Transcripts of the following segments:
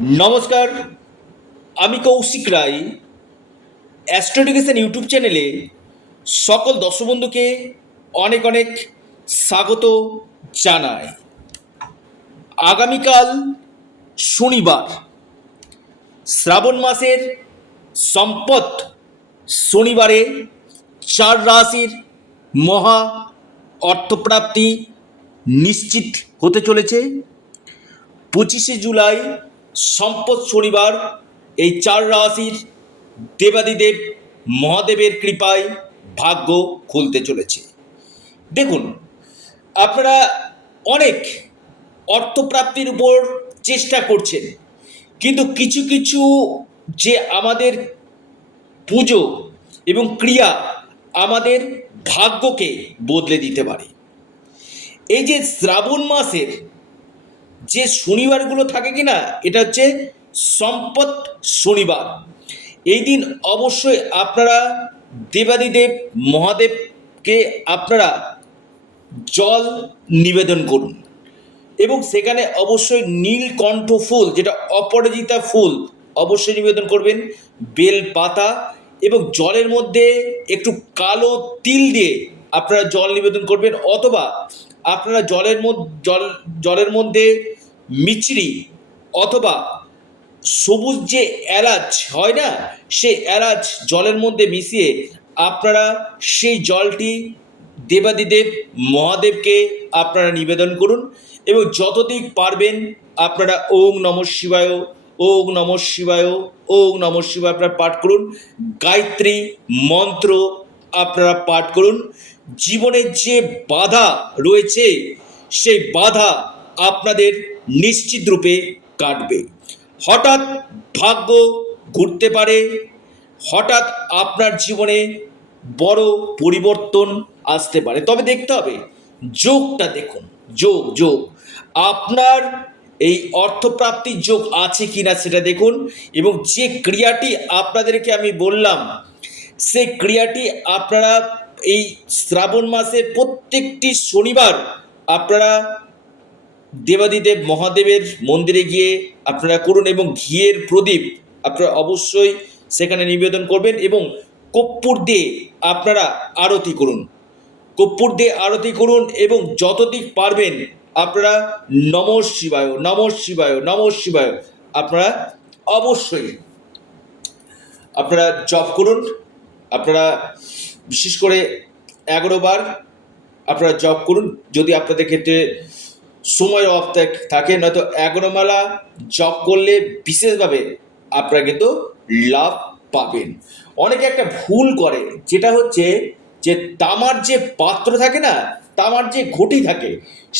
নমস্কার, আমি কৌশিক রায়। Astro education YouTube চ্যানেলে সকল দর্শক বন্ধুকে অনেক অনেক স্বাগত জানাই। আগামীকাল শনিবার, শ্রাবণ মাসের সম্পদ শনিবারে 4 রাশির মহা অর্থপ্রাপ্তি নিশ্চিত হতে চলেছে। 25শে জুলাই সম্পদ শনিবার এই 4 রাশির দেবাদিদেব মহাদেবের কৃপায় ভাগ্য খুলতে চলেছে। দেখুন, আপনারা অনেক অর্থপ্রাপ্তির উপর চেষ্টা করছেন, কিন্তু কিছু কিছু যে আমাদের পুজো এবং ক্রিয়া আমাদের ভাগ্যকে বদলে দিতে পারে। এই যে শ্রাবণ মাসের যে শনিবারগুলো থাকে কি না, এটা হচ্ছে সম্পদ শনিবার। এই দিন অবশ্যই আপনারা দেবাদিদেব মহাদেবকে আপনারা জল নিবেদন করুন এবং সেখানে অবশ্যই নীলকণ্ঠ ফুল, যেটা অপরাজিতা ফুল, অবশ্যই নিবেদন করবেন। বেল পাতা এবং জলের মধ্যে একটু কালো তিল দিয়ে আপনারা জল নিবেদন করবেন, অথবা আপনারা জলের মধ্যে মিচড়ি অথবা সবুজ যে এলাচ হয় না, সেই এলাচ জলের মধ্যে মিশিয়ে আপনারা সেই জলটি দেবাদিদেব মহাদেবকে আপনারা নিবেদন করুন এবং যতদিক পারবেন আপনারা ওম নমঃ শিবায়, ওম নমঃ শিবায়, ওম নমঃ শিবায় আপনারা পাঠ করুন। গায়ত্রী মন্ত্র আপনারা পাঠ করুন। জীবনের যে বাধা রয়েছে সেই বাধা আপনাদের নিশ্চিত রূপে কাটবে। হঠাৎ ভাগ্য ঘুরতে পারে, হঠাৎ আপনার জীবনে বড় পরিবর্তন আসতে পারে। তবে দেখতে হবে যোগটা, দেখুন যোগ যোগ আপনার এই অর্থপ্রাপ্তির যোগ আছে কিনা সেটা দেখুন, এবং যে ক্রিয়াটি আপনাদেরকে আমি বললাম সেই ক্রিয়াটি আপনারা এই শ্রাবণ মাসের প্রত্যেকটি শনিবার আপনারা দেবাদিদেব মহাদেবের মন্দিরে গিয়ে আপনারা করুন এবং ঘিয়ের প্রদীপ আপনারা অবশ্যই সেখানে নিবেদন করবেন এবং কর্পূর দিয়ে আপনারা আরতি করুন। কর্পূর দিয়ে আরতি করুন এবং যতদিক পারবেন আপনারা নমঃ শিবায়, নমঃ শিবায়, নমঃ শিবায় আপনারা অবশ্যই আপনারা জপ করুন। আপনারা বিশেষ করে 11 বার আপনারা জপ করুন, যদি আপনাদের ক্ষেত্রে সময় অফ থাকে। নয়তো 11 মালা জপ করলে বিশেষভাবে আপনারা কিন্তু লাভ পাবেন। অনেকে একটা ভুল করে, যেটা হচ্ছে যে তামার যে পাত্র থাকে না, তামার যে ঘটি থাকে,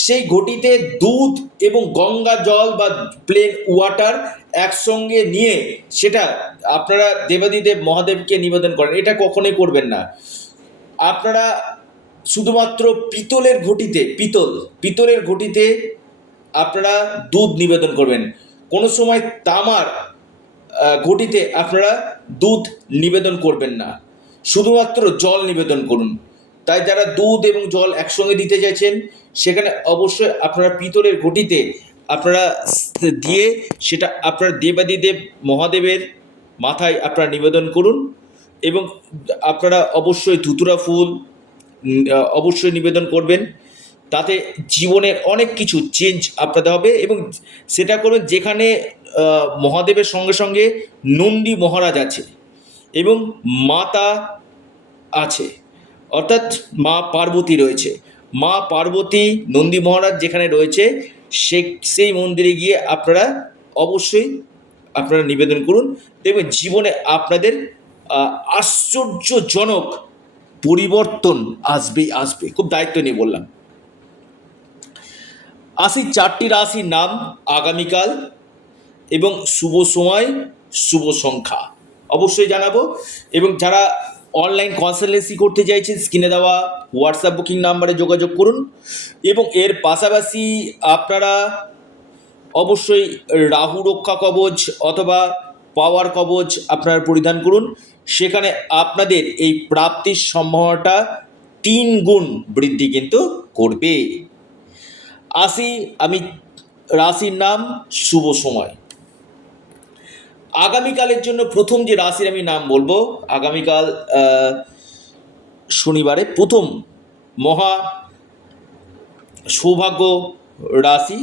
সেই ঘটিতে দুধ এবং গঙ্গা জল বা প্লেন ওয়াটার একসঙ্গে নিয়ে সেটা আপনারা দেবাদিদেব মহাদেবকে নিবেদন করেন। এটা কখনোই করবেন না। আপনারা শুধুমাত্র পিতলের ঘটিতে, পিতলের ঘটিতে আপনারা দুধ নিবেদন করবেন। কোনো সময় তামার ঘটিতে আপনারা দুধ নিবেদন করবেন না, শুধুমাত্র জল নিবেদন করুন। তাই যারা দুধ এবং জল একসঙ্গে দিতে চাইছেন, সেখানে অবশ্যই আপনারা পিতলের ঘটিতে আপনারা দিয়ে সেটা আপনার দেবাদিদেব মহাদেবের মাথায় আপনারা নিবেদন করুন এবং আপনারা অবশ্যই ধুতুরা ফুল অবশ্যই নিবেদন করবেন। তাতে জীবনের অনেক কিছু চেঞ্জ আপনাদের হবে এবং সেটা করবেন যেখানে মহাদেবের সঙ্গে সঙ্গে নন্দী মহারাজ আছে এবং মাতা আছে, অর্থাৎ মা পার্বতী রয়েছে। মা পার্বতী, নন্দী মহারাজ যেখানে রয়েছে সেই মন্দিরে গিয়ে আপনারা অবশ্যই আপনারা নিবেদন করুন। দেখবেন জীবনে আপনাদের আশ্চর্যজনক পরিবর্তন আসবে। খুব দায়িত্ব নিয়ে বললাম। আসি 4টি রাশির নাম আগামীকাল এবং শুভ সময়, শুভ সংখ্যা অবশ্যই জানাবো। এবং যারা অনলাইন কনসালটেন্সি করতে চাইছেন, স্ক্রিনে দেওয়া হোয়াটসঅ্যাপ বুকিং নাম্বারে যোগাযোগ করুন। এবং এর পাশাপাশি আপনারা অবশ্যই রাহু রক্ষা কবচ অথবা পাওয়ার কবচ আপনারা পরিধান করুন। সেখানে আপনাদের এই প্রাপ্তির সম্ভাবনাটা 3 গুণ বৃদ্ধি কিন্তু করবে। আসি আমি রাশির নাম, শুভ সময়। আগামীকালের জন্য প্রথম যে রাশির আমি নাম বলবো, আগামীকাল শনিবারে প্রথম মহা সৌভাগ্য রাশি,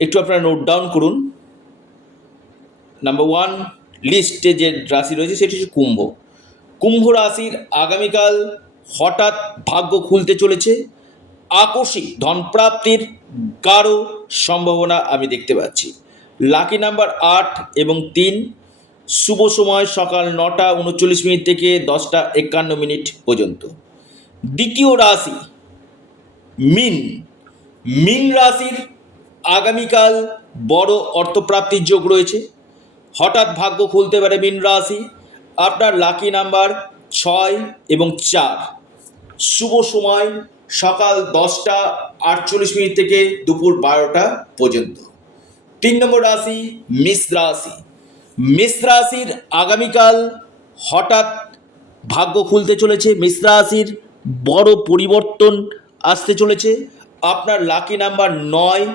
একটু আপনারা নোট ডাউন করুন। নাম্বার 1 লিস্টে যে রাশি রয়েছে সেটি হচ্ছে কুম্ভ। কুম্ভ রাশির আগামীকাল হঠাৎ ভাগ্য খুলতে চলেছে, আকস্মিক ধনপ্রাপ্তির গাঢ় সম্ভাবনা আমি দেখতে পাচ্ছি। লাকি নাম্বার 8 এবং 3, শুভ সময় সকাল 9:39 থেকে 10:51 পর্যন্ত। দ্বিতীয় রাশি মীন। মীন রাশির আগামীকাল বড় অর্থপ্রাপ্তির যোগ রয়েছে, হঠাৎ ভাগ্য খুলতে পারে মীন রাশি। আপনার লাকি নাম্বার 6 এবং 4, শুভ সময় সকাল 10:48 থেকে দুপুর 12টা পর্যন্ত। 3 নম্বর রাশি মেষ রাশি। মেষ রাশির আগামীকাল হঠাৎ ভাগ্য খুলতে চলেছে, মেষ রাশির বড় পরিবর্তন আসতে চলেছে। আপনার লাকি নাম্বার 9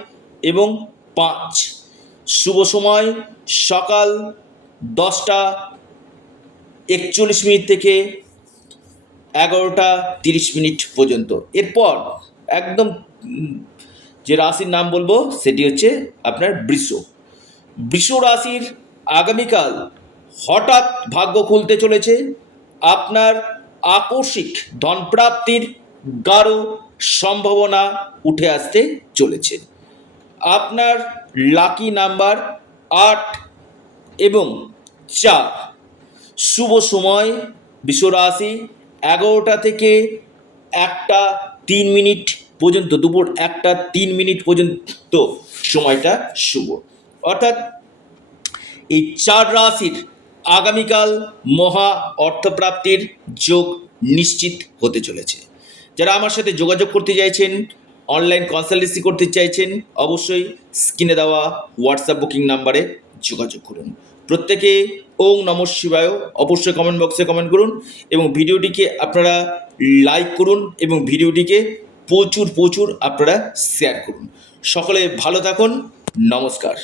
এবং 5, শুভ সময় সকাল 10:41 থেকে 11:30 পর্যন্ত। এরপর একদম যে রাশির নাম বলবো সেটি হচ্ছে আপনার বৃষ। বৃষ রাশির আগামীকাল হঠাৎ ভাগ্য খুলতে চলেছে, আপনার আকস্মিক ধনপ্রাপ্তির গাঢ় সম্ভাবনা উঠে আসতে চলেছে। আপনার লাকি নাম্বার 8 এবং 4, শুভ সময় বৃষ রাশি 11টা থেকে 1:03 পর্যন্ত, দুপুর 1:03 পর্যন্ত সময়টা শুভ। অর্থাৎ এই 4 রাশির আগামীকাল মহা অর্থপ্রাপ্তির যোগ নিশ্চিত হতে চলেছে। যারা আমার সাথে যোগাযোগ করতে চাইছেন, অনলাইন কনসালটেন্সি করতে চাইছেন, অবশ্যই স্ক্রিনে দেওয়া হোয়াটসঅ্যাপ বুকিং নাম্বারে যোগাযোগ করুন। প্রত্যেকে ওং নমঃ শিবায় অবশ্যই কমেন্ট বক্সে কমেন্ট করুন এবং ভিডিওটিকে আপনারা লাইক করুন এবং ভিডিওটিকে প্রচুর আপনারা শেয়ার করুন। সকলে ভালো থাকুন, নমস্কার।